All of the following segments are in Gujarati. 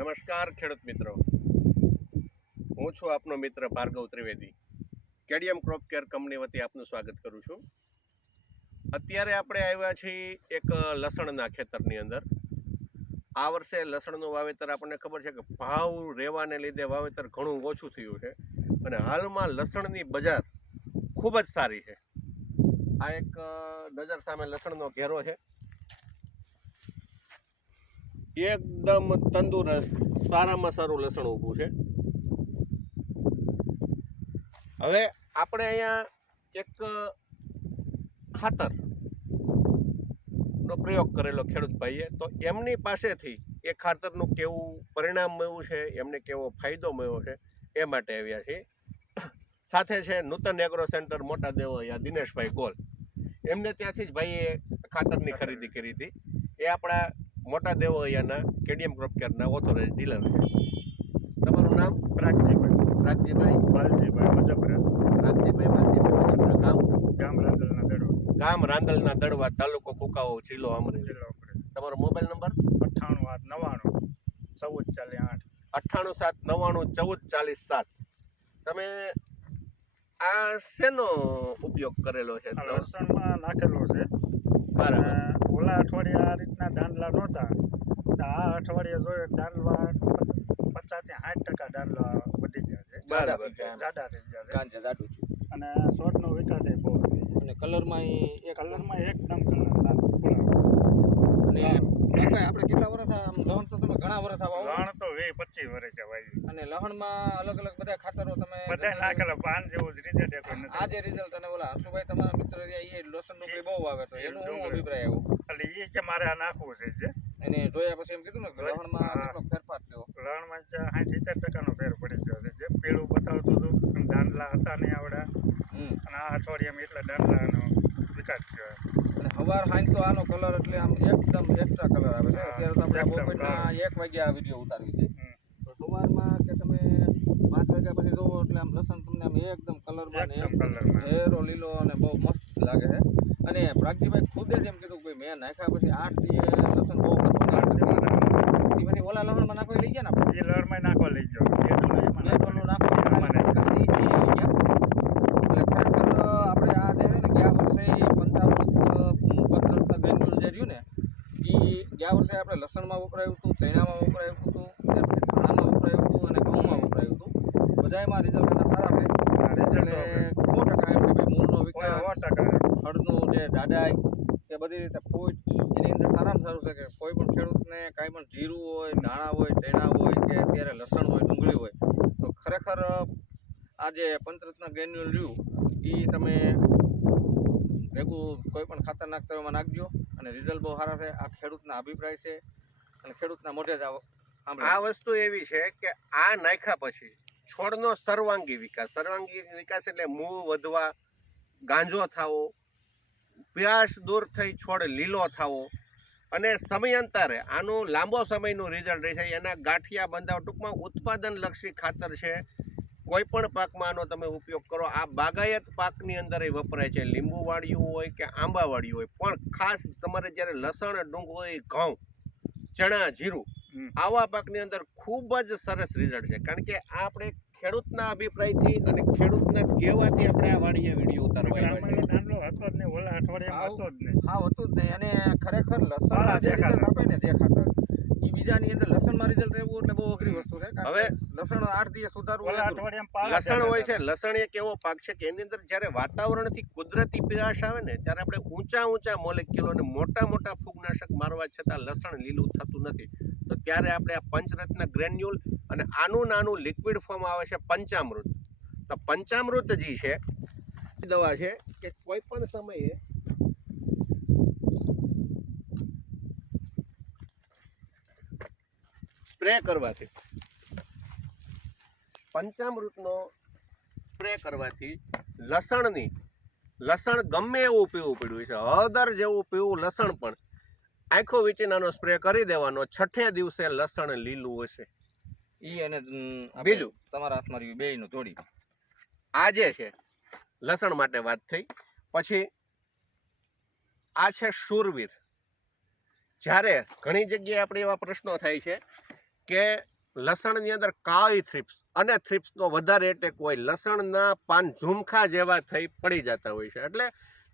નમસ્કાર ખેડૂત મિત્રો, હું છું આપનો મિત્ર Bhargav Trivedi. Cadium crop care company વતી આપનું સ્વાગત કરું છું. અત્યારે આપણે આવ્યા છીએ એક લસણના ખેતરની અંદર. આ વર્ષે લસણનું વાવેતર આપણને ખબર છે કે ભાવ રહેવાને લીધે વાવેતર ઘણું ઓછું થયું છે અને હાલમાં લસણની બજાર ખૂબ જ સારી છે. આ એક નજર સામે લસણનો ઘેરો છે, એકદમ તંદુરસ્ત સારામાં સારું લસણ ઊભું છે. હવે આપણે અહીંયા એક ખાતરનો પ્રયોગ કરેલો ખેડૂત ભાઈએ, તો એમની પાસેથી એ ખાતરનું કેવું પરિણામ મળ્યું છે, એમને કેવો ફાયદો મળ્યો છે, એ માટે આવ્યા છે. સાથે છે નૂતન એગ્રો સેન્ટર મોટા દેવળિયા દિનેશભાઈ ગોલ. એમને ત્યાંથી જ ભાઈએ ખાતરની ખરીદી કરી હતી. એ આપણા મોટા દેવળિયાના કેડિયમ ક્રોપ કેરના ઓથોરાઇઝ ડીલર છે. તમારું નામ? રાગજીભાઈ વાલજીભાઈ મજબરા. ગામ રાંદલના દડવા, તાલુકો કુકાઓ, જિલ્લો અમરેલી. તમારો મોબાઈલ નંબર? 98791448. તમે આ શેનો ઉપયોગ કરેલો છે? લસણમાં નાખેલો છે. બરાબર. ઓલા અઠવાડિયે આ રીતના દાંડલા નહોતા, તો આ અઠવાડિયે જોઈએ દાંડલા 50-60% દાંડલા વધી ગયા છે. બરાબર. જાડા થઈ ગયા છે કાંજે જાડું છું અને છોડનો વિકાસ એ બહુ થઈ ગયો. અને કલરમાં એકદમ કલર લાલ ફૂલા. અને કાકા આપણે કેટલા વર્ષ લહણ તો તમે ઘણા વર્ષ આવો લણ તો 20-25 વર્ષ છે ભાઈ. અને લહણમાં અલગ અલગ બધા ખાતરો તમે બધા નાખેલા પાન જેવું જ રિઝલ્ટ કોઈ નથી. આ જે રિઝલ્ટ અને ઓલા આશુભાઈ તમારા મિત્ર એ લસણનું કોઈ બહુ આવે તો એનો શું અભિપ્રાય આવ્યો? એટલે એ કે મારે આ નાખવું છે જે અને જોયા પછી એમ કીધું ને કે લહણમાં કેટલો ફેરફાર થયો? લણમાં 60-70% ફેર પડી ગયો છે. જે પેલું બતાવતું હતું અને દાંડલા હતા નહીં આવડા, અને આ અઠવાડિયામાં એટલા દાંડલાનો વિકાસ થયો. અને હવાર સાંજ તો આનો કલર એટલે આમ એકદમ એક્સ્ટ્રા કલર આવે છે. અત્યારે તો આપણે બપોરના 1 વાગ્યા આ વિડીયો ઉતારવી છે, તો સવારમાં કે તમે 5 વાગ્યા પછી જોવો એટલે આમ લસણ તમને આમ એકદમ કલરમાં ઘેરો લીલો અને બહુ મસ્ત લાગે છે. અને પ્રાગજીભાઈ ખુદે જ એમ કીધું કે મેં નાખ્યા પછી 8 દી લસણ બહુ પછી ઓલા લસણમાં નાખવા લઈ ગયા ને એ લણમાં નાખવા લઈ ગયો. ગયા વર્ષે આપણે લસણમાં વપરાયું હતું, ચણામાં વપરાયું હતું, ત્યાર પછી ધાણામાં વપરાયું હતું અને ઘઉંમાં વપરાયું હતું. બધામાં રિઝલ્ટ એના સારા છે. એટલે 100% એમ કે ભાઈ મૂળનો વિકાસ, થડનું જે જાડાઈ, એ બધી રીતે ફૂટ એની અંદર સારામાં સારું છે કે કોઈ પણ ખેડૂતને કાંઈ પણ જીરું હોય, ધાણા હોય, ચણા હોય કે અત્યારે લસણ હોય, ડુંગળી હોય, તો ખરેખર આ જે પંચરત્ન ગ્રેન્યુલ રહ્યું એ તમે ભેગું કોઈ પણ ખાતર નાખતા એમાં નાખજો અને રિઝલ્ટ બહુ સારા છે. આ ખેડૂતના અભિપ્રાય છે અને ખેડૂતના મોઢે જ આ વસ્તુ એવી છે કે આ નાખ્યા પછી છોડનો સર્વાંગી વિકાસ એટલે મૂળ વધવા, ગાંજો થવો, પ્યાસ દૂર થઈ છોડ લીલો થવો અને સમયાંતરે આનું લાંબો સમયનું રિઝલ્ટ રહે છે. એના ગાંઠિયા બંધાવ, ટૂંકમાં ઉત્પાદનલક્ષી ખાતર છે. કોઈ પણ પાકમાં આનો તમે ઉપયોગ કરો. આ બાગાયત પાકની અંદર એ વપરાય છે, લીંબુવાળિયું હોય કે આંબાવાળિયું હોય. પણ ખાસ તમારે જ્યારે લસણ, ડુંગળી, ઘઉં, ચણા, જીરું આવા પાકની અંદર ખૂબ જ સરસ રિઝલ્ટ છે. કારણ કે આ આપણે ખેડૂતના અભિપ્રાયથી અને ખેડૂતના કહેવાથી આપણે આ વાડીએ વિડીયો ઉતારવા આવ્યા છે. દાંડલો હતો જ નહીં, ઓલા અઠવાડિયામાં હતો જ નહીં. હા, હતું જ નહીં. અને ખરેખર લસણ જે રિઝલ્ટ આપે ને જે ખાતર એ બીજાની અંદર લસણમાં રિઝલ્ટ રહેવું એટલે બહુ અઘરી વસ્તુ છે. હવે લસણ 8 દિવસ સુધારવું લસણ હોય છે, લસણ એક એવો પાક છે કે એની અંદર જ્યારે વાતાવરણથી કુદરતી પીળાશ આવે ને ત્યારે આપણે ઊંચા મોલેક્યુલ અને મોટા ફૂગનાશક મારવા છતાં લસણ લીલું થતું નથી. તો ત્યારે આપણે આ પંચરત્ન ગ્રેન્યુલ અને આનું નાનું લિક્વિડ ફોર્મ આવે છે પંચામૃત. તો પંચામૃત જે છે દવા છે કે કોઈ પણ સમયે સ્પ્રે કરવાથી, પંચામૃતનો સ્પ્રે કરવાથી લસણ ગમે એવું પીવું પડ્યું છે, હળદર જેવું પીવું લસણ પણ આંખો વીંચીનાનો સ્પ્રે કરી દેવાનો. 6 દિવસે લસણ લીલું હશે. ઈ અને બીજું તમારા હાથમાં રહ્યું બેયનું જોડી. આ જે છે લસણ માટે વાત થઈ. પછી આ છે શૂરવીર. જ્યારે ઘણી જગ્યાએ આપણે એવા પ્રશ્નો થાય છે કે લસણની અંદર કાળી થ્રિપ્સ અને થ્રિપ્સનો વધારે એટેક હોય, લસણના પાન ઝુમખા જેવા થઈ પડી જતા હોય છે. એટલે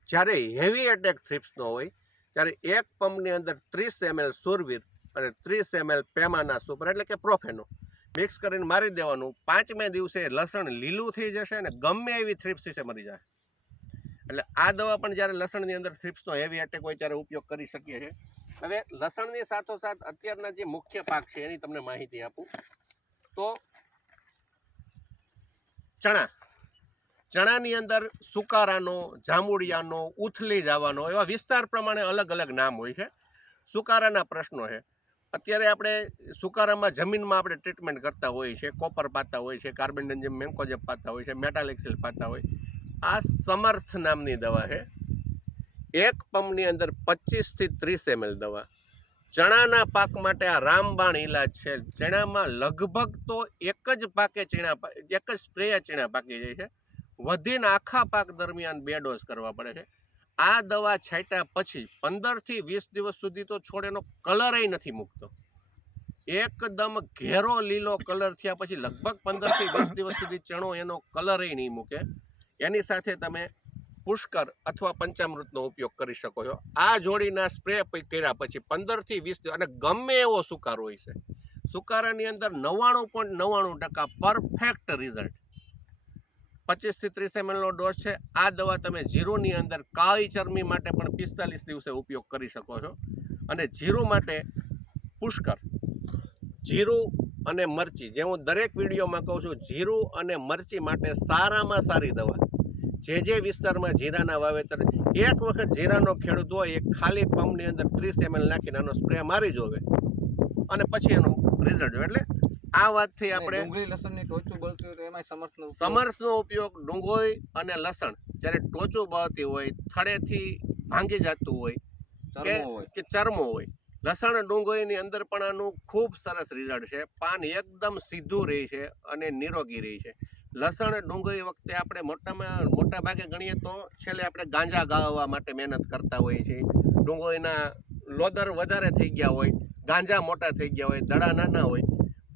જ્યારે હેવી એટેક થ્રિપ્સનો હોય ત્યારે એક પંપની અંદર 30 ml સુરવીર અને 30 ml પેમાના સુપર એટલે કે પ્રોફેનો મિક્સ કરીને મારી દેવાનું. 5મે દિવસે લસણ લીલું થઈ જશે અને ગમે એવી થ્રિપ્સ વિશે મરી જાય. એટલે આ દવા પણ જ્યારે લસણની અંદર થ્રિપ્સનો હેવી એટેક હોય ત્યારે ઉપયોગ કરી શકીએ છીએ. હવે લસણની સાથોસાથ અત્યારના જે મુખ્ય પાક છે એની તમને માહિતી આપું તો ચણાની અંદર સુકારાનો, જાંબુડિયાનો, ઉથલી જવાનો એવા વિસ્તાર પ્રમાણે અલગ અલગ નામ હોય છે. સુકારાના પ્રશ્નો છે. અત્યારે આપણે સુકારામાં જમીનમાં આપણે ટ્રીટમેન્ટ કરતા હોઈએ છીએ, કોપર પાતા હોય છે, કાર્બેન્ડેન્જિમ મેન્કોજેબ પાતા હોય છે, મેટાલેક્સિલ પાતા હોય. આ સમર્થ નામની દવા છે. એક પંપની અંદર 25 થી 30 ml દવા. ચણાના પાક માટે આ રામબાણ ઈલાજ છે. ચણામાં લગભગ તો એક જ સ્પ્રે ચીણા પાકી જાય છે. વધીને આખા પાક દરમિયાન 2 ડોઝ કરવા પડે છે. આ દવા છાંટ્યા પછી 15 થી 20 દિવસ સુધી તો છોડ એનો કલરય નથી મૂકતો. એકદમ ઘેરો લીલો કલર થયા પછી લગભગ 15 થી 20 દિવસ સુધી ચણો એનો કલરય નહીં મૂકે. એની સાથે તમે પુષ્કર અથવા પંચામૃતનો ઉપયોગ કરી શકો છો. આ જોડીના સ્પ્રે કર્યા પછી 15 થી 20 દિવસ અને ગમે એવો સુકારો હોય છે, સુકારાની અંદર 99.99% પરફેક્ટ રિઝલ્ટ. 25 થી 30 ml નો ડોઝ છે. આ દવા તમે જીરુની અંદર કાળી ચરમી માટે પણ 45 દિવસે ઉપયોગ કરી શકો છો. અને જીરુ માટે પુષ્કર, જીરું અને મરચી, જે હું દરેક વિડીયોમાં કહું છું, જીરું અને મરચી માટે સારામાં સારી દવા. જે વિસ્તારમાં જીરાના વાવેતર, એક વખત જીરાનો ખેડૂત હોય એ ખાલી પંપની અંદર 30 ml નાખીને આનો સ્પ્રે મારી જોવે અને પછી એનું રિઝલ્ટ જોવે. એટલે આ વાતથી આપણે ડુંગળી લસણની ટોચું બળતી હોય તો એમાં સમર્થનો ઉપયોગ ડુંગળી અને લસણ જ્યારે ટોચું બળતી હોય, થડેથી ભાંગી જતું હોય કે ચરમો હોય, લસણ ડુંગળીની અંદર પણ આનું ખૂબ સરસ રિઝલ્ટ છે. પાન એકદમ સીધું રહે છે અને નિરોગી રહે છે. લસણ ડુંગળી વખતે આપણે મોટા ભાગે ગણીએ તો છેલ્લે આપણે ગાંજા ગાળવા માટે મહેનત કરતા હોઈએ છીએ. ડુંગળીના લોદર વધારે થઈ ગયા હોય, ગાંજા મોટા થઈ ગયા હોય, દડા નાના હોય.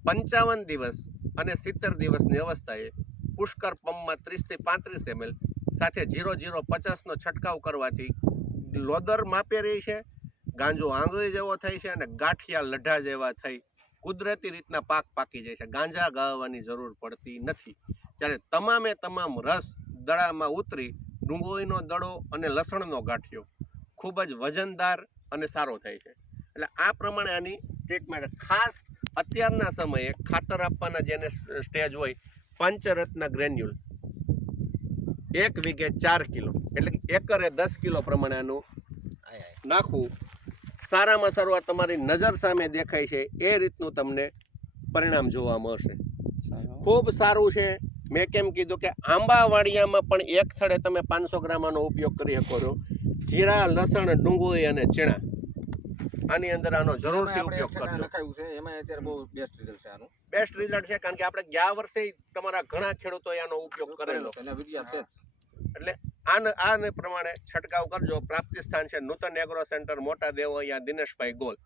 55 દિવસ અને 70 દિવસની અવસ્થાએ પુષ્કર પંપમાં 30 થી 35 ml સાથે 0050નો છંટકાવ કરવાથી લોદર માપે રહી છે, ગાંજો આંગળી જેવો થાય છે અને ગાંઠિયા લઢા જેવા થઈ કુદરતી રીતના પાક પાકી જાય છે. ગાંજા ગાળવાની જરૂર પડતી નથી. જ્યારે તમામ રસ દડામાં ઉતરી ડુંગળીનો દડો અને લસણનો ગાંઠિયો ખૂબ જ વજનદાર અને સારો થાય છે. એટલે આ પ્રમાણે આની ટ્રીટમેન્ટ. ખાસ અત્યારના સમયે ખાતર આપવાના જેને સ્ટેજ હોય, પંચરત્ન ગ્રેન્યુલ 1 વીઘે 4 કિલો એટલે કે એકરે 10 કિલો પ્રમાણે આનું નાખવું. સારામાં સારું આ તમારી નજર સામે દેખાય છે એ રીતનું તમને પરિણામ જોવા મળશે. ખૂબ સારું છે. મેં કેમ કીધું કે આંબાવાડિયામાં પણ એક થડે તમે 500 ગ્રામનો ઉપયોગ કરી શકો છો. જીરા, લસણ, ડુંગળી અને ચણા આની અંદર આનો જરૂરથી ઉપયોગ કરજો. લખાયું છે એમાં અત્યારે બહુ બેસ્ટ રિઝલ્ટ છે આનું. બેસ્ટ રિઝલ્ટ છે કારણ કે આપણે ગયા વર્ષે તમારા ઘણા ખેડૂતોએ આનો ઉપયોગ કરેલો. એના વિડિયા છે. એટલે આને પ્રમાણે છંટકાવ કરજો. પ્રાપ્તિ સ્થાન છે નૂતન એગ્રો સેન્ટર, મોટા દેવૈયા, દિનેશભાઈ ગોલ.